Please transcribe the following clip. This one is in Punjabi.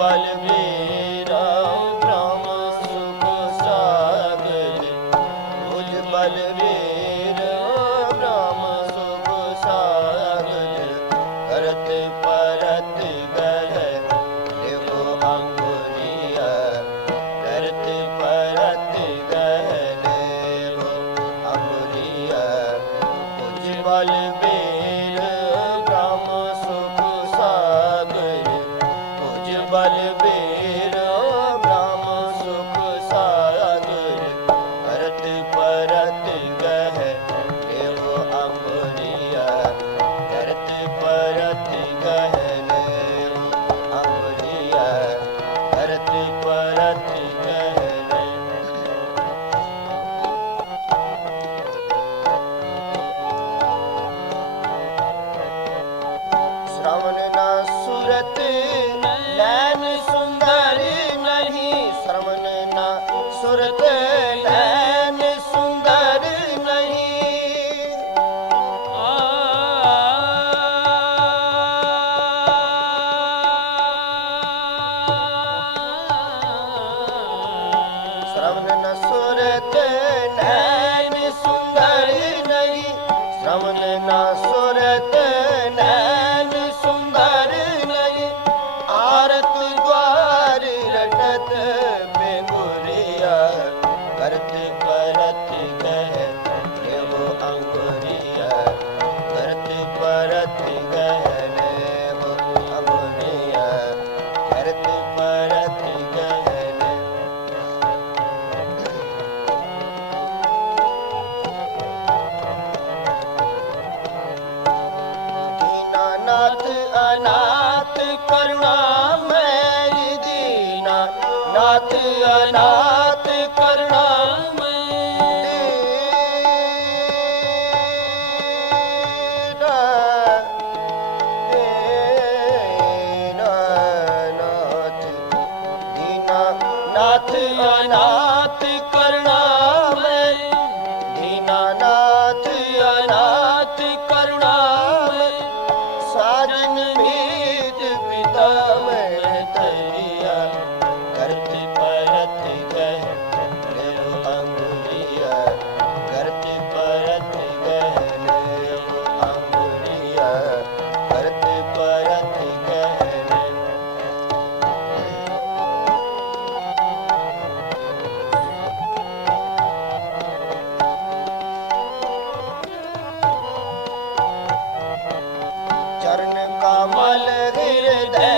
ਬਲਬੀਰਾ ਬ੍ਰਹਮ ਸੁਖ ਸਾਗਰ ਮੁਝ ਬਲਬੀਰਾ ਕਮਲ ਨਾ ਸੋ ਅਨਾਥ ਅਨਾਥ ਕਰੁਣਾ ਮੈਂ ਨਾਥ ਅਨਾਥ ਕਰੁਣਾ ਨਾਥ ਅਨਾਥ ঢাল দির দে